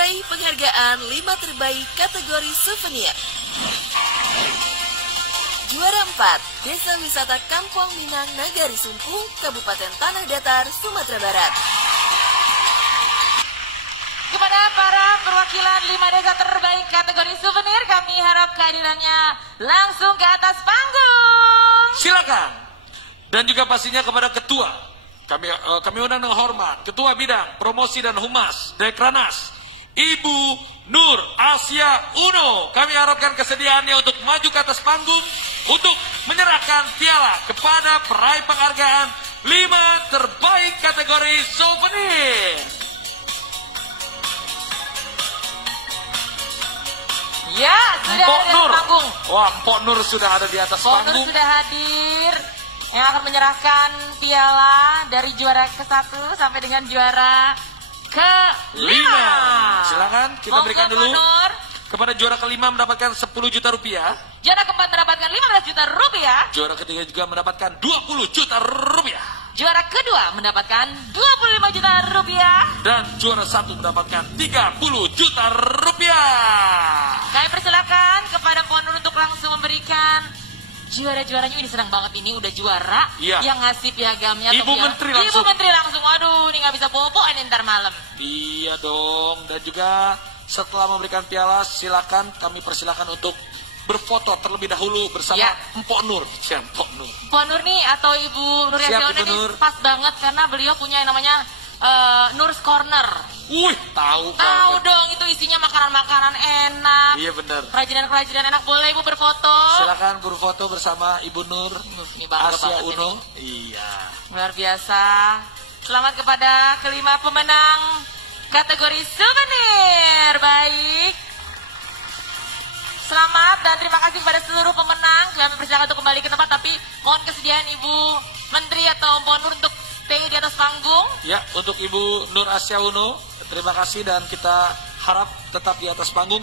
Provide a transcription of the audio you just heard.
meraih penghargaan 5 terbaik kategori souvenir. Juara 4, Desa Wisata Kampung Minang Nagari Sumpung, Kabupaten Tanah Datar, Sumatera Barat. Kepada para perwakilan 5 desa terbaik kategori souvenir, kami harap kehadirannya langsung ke atas panggung. Silakan. Dan juga pastinya kepada ketua, kami undang dengan hormat, Ketua Bidang Promosi dan Humas Dekranas, Ibu Nur Asia Uno. Kami harapkan kesediaannya untuk maju ke atas panggung untuk menyerahkan piala kepada peraih penghargaan 5 terbaik kategori souvenir. Ya, sudah Mpok ada di Nur. panggung. Wah, Mpok Nur sudah ada di atas Mpok Nur panggung. sudah hadir, yang akan menyerahkan piala dari juara ke-1 sampai dengan juara ke-5. Silakan kita berikan dulu. Mpok Nur. Kepada juara ke-5 mendapatkan 10 juta rupiah. Juara ke-4 mendapatkan 15 juta rupiah. Juara ketiga juga mendapatkan 20 juta rupiah. Juara kedua mendapatkan 25 juta rupiah. Dan juara 1 mendapatkan 30 juta rupiah. Kami persilakan kepada Mpok Nur untuk langsung memberikan juara-juaranya. Ini senang banget, ini udah juara. Iya. Yang ngasih piagamnya. Ibu Menteri langsung. Ibu Menteri langsung. Aduh, ini nggak bisa popoan ntar malam. Iya dong. Dan juga setelah memberikan piala, silakan kami persilakan untuk berfoto terlebih dahulu bersama Ya. Mpok Nur. Siap, Mpok Nur. Mpok Nur nih atau Ibu Nur Siap, Yasiono Ibu ini Nur. pas banget karena beliau punya yang namanya Nur's Corner. Wih, tahu Tahu banget. dong, itu isinya makanan-makanan enak. Iya benar. Kerajinan-kerajinan enak. Boleh Ibu berfoto? Silakan berfoto bersama Ibu Nur Ini bangga Asia banget Uno. ini. Iya. Luar biasa. Selamat kepada kelima pemenang kategori souvenir. Baik. Selamat dan terima kasih kepada seluruh pemenang. Kami persilakan untuk kembali ke tempat, tapi mohon kesediaan Ibu Menteri atau Mpok Nur untuk stay di atas panggung. Ya, untuk Ibu Nur Asia Uno, terima kasih dan kita harap tetap di atas panggung.